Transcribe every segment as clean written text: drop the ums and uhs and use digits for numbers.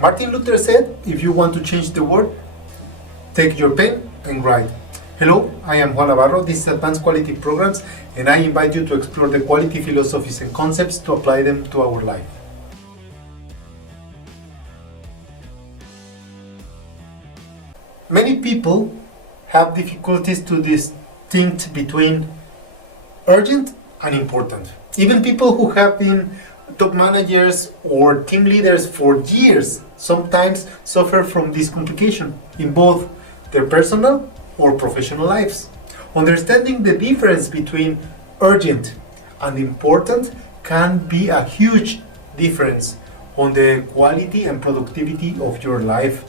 Martin Luther said, if you want to change the world, take your pen and write. Hello, I am Juan Navarro. This is Advanced Quality Programs, and I invite you to explore the quality philosophies and concepts to apply them to our life. Many people have difficulties to distinct between urgent and important. Even people who have been top managers or team leaders for years sometimes suffer from this complication in both their personal or professional lives. Understanding the difference between urgent and important can be a huge difference on the quality and productivity of your life.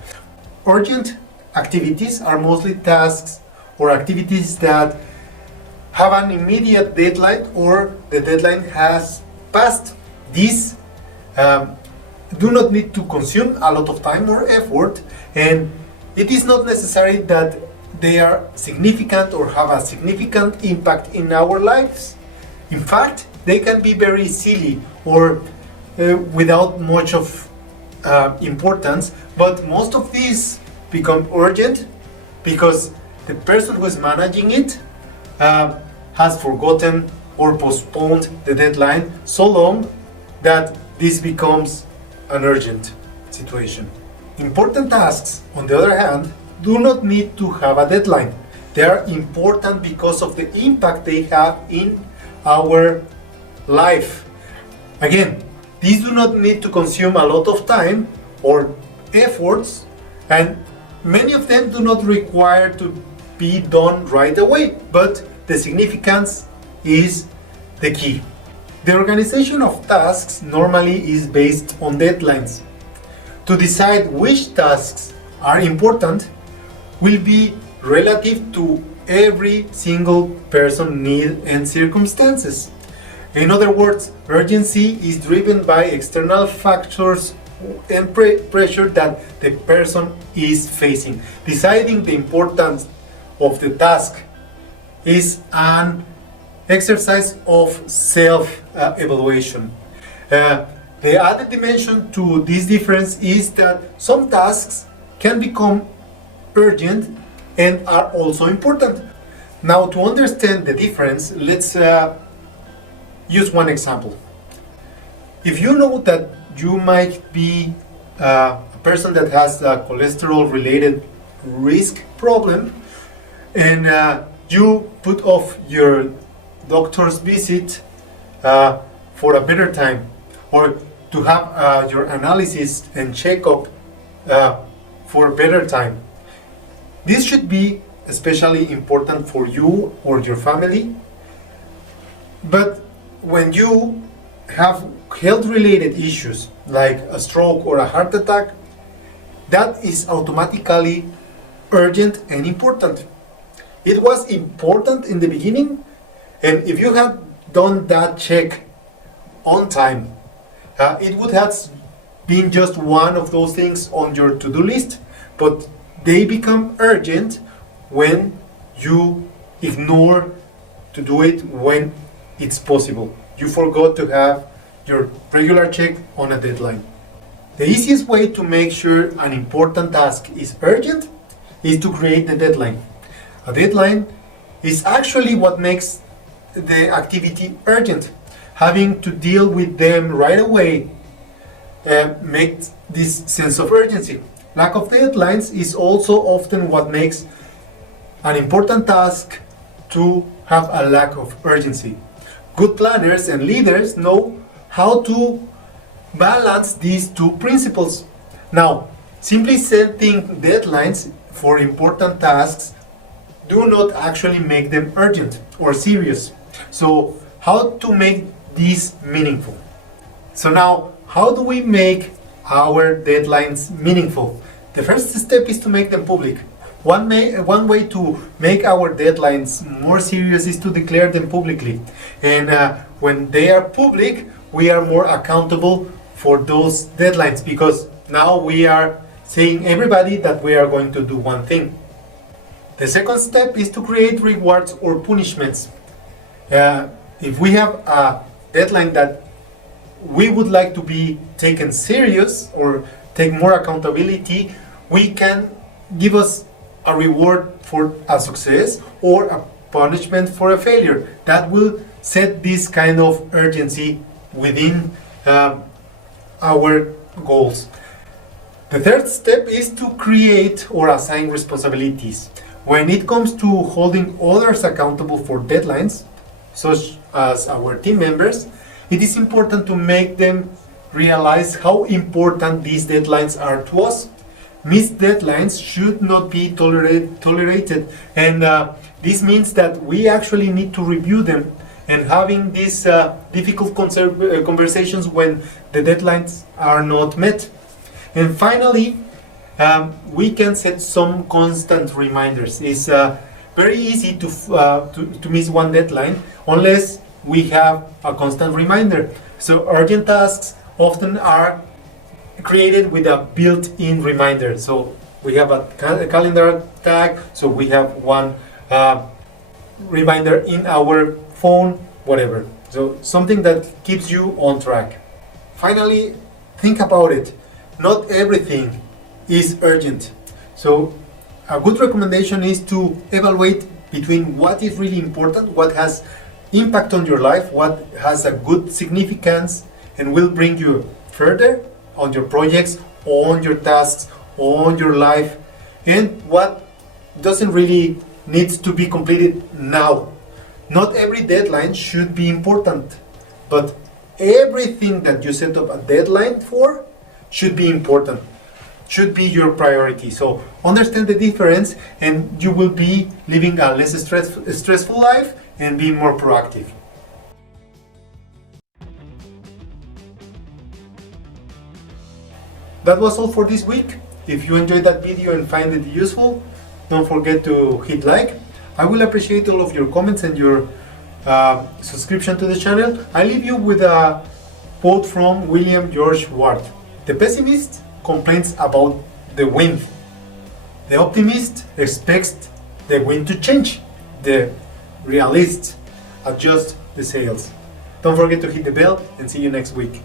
Urgent activities are mostly tasks or activities that have an immediate deadline or the deadline has passed. These do not need to consume a lot of time or effort, and it is not necessary that they are significant or have a significant impact in our lives. In fact, they can be very silly or without much of importance, but most of these become urgent because the person who is managing it has forgotten or postponed the deadline so long that this becomes an urgent situation. Important tasks, on the other hand, do not need to have a deadline. They are important because of the impact they have in our life. Again, these do not need to consume a lot of time or efforts, and many of them do not require to be done right away, but the significance is the key. The organization of tasks normally is based on deadlines. To decide which tasks are important will be relative to every single person's need and circumstances. In other words, urgency is driven by external factors and pressure that the person is facing. Deciding the importance of the task is an exercise of self-evaluation. The added dimension to this difference is that some tasks can become urgent and are also important. Now, to understand the difference, let's use one example. If you know that you might be a person that has a cholesterol-related risk problem, and you put off your doctor's visit for a better time, or to have your analysis and checkup for a better time. This should be especially important for you or your family. But when you have health-related issues like a stroke or a heart attack, that is automatically urgent and important. It was important in the beginning, and if you had done that check on time, it would have been just one of those things on your to-do list, but they become urgent when you ignore to do it when it's possible. You forgot to have your regular check on a deadline. The easiest way to make sure an important task is urgent is to create the deadline. A deadline is actually what makes the activity urgent. Having to deal with them right away makes this sense of urgency. Lack of deadlines is also often what makes an important task to have a lack of urgency. Good planners and leaders know how to balance these two principles. Now, simply setting deadlines for important tasks do not actually make them urgent or serious. So, how to make these meaningful? So now, how do we make our deadlines meaningful? The first step is to make them public. One way to make our deadlines more serious is to declare them publicly. And when they are public, we are more accountable for those deadlines, because now we are saying everybody that we are going to do one thing. The second step is to create rewards or punishments. If we have a deadline that we would like to be taken serious or take more accountability, we can give us a reward for a success or a punishment for a failure. That will set this kind of urgency within our goals. The third step is to create or assign responsibilities. When it comes to holding others accountable for deadlines, such as our team members, it is important to make them realize how important these deadlines are to us. Missed deadlines should not be tolerated, and this means that we actually need to review them and having these difficult conversations when the deadlines are not met. And finally, we can set some constant reminders. It's very easy to miss one deadline unless we have a constant reminder. So urgent tasks often are created with a built-in reminder. So we have a calendar tag, so we have one reminder in our phone, whatever. So something that keeps you on track. Finally, think about it. Not everything is urgent. So a good recommendation is to evaluate between what is really important, what has impact on your life, what has a good significance and will bring you further on your projects, on your tasks, on your life, and what doesn't really needs to be completed now. Not every deadline should be important, but everything that you set up a deadline for should be important, should be your priority. So understand the difference and you will be living a less stressful life and be more proactive. That was all for this week. If you enjoyed that video and find it useful, don't forget to hit like. I will appreciate all of your comments and your subscription to the channel. I leave you with a quote from William George Ward. The pessimist complains about the wind. The optimist expects the wind to change. The realist adjusts the sails. Don't forget to hit the bell and see you next week.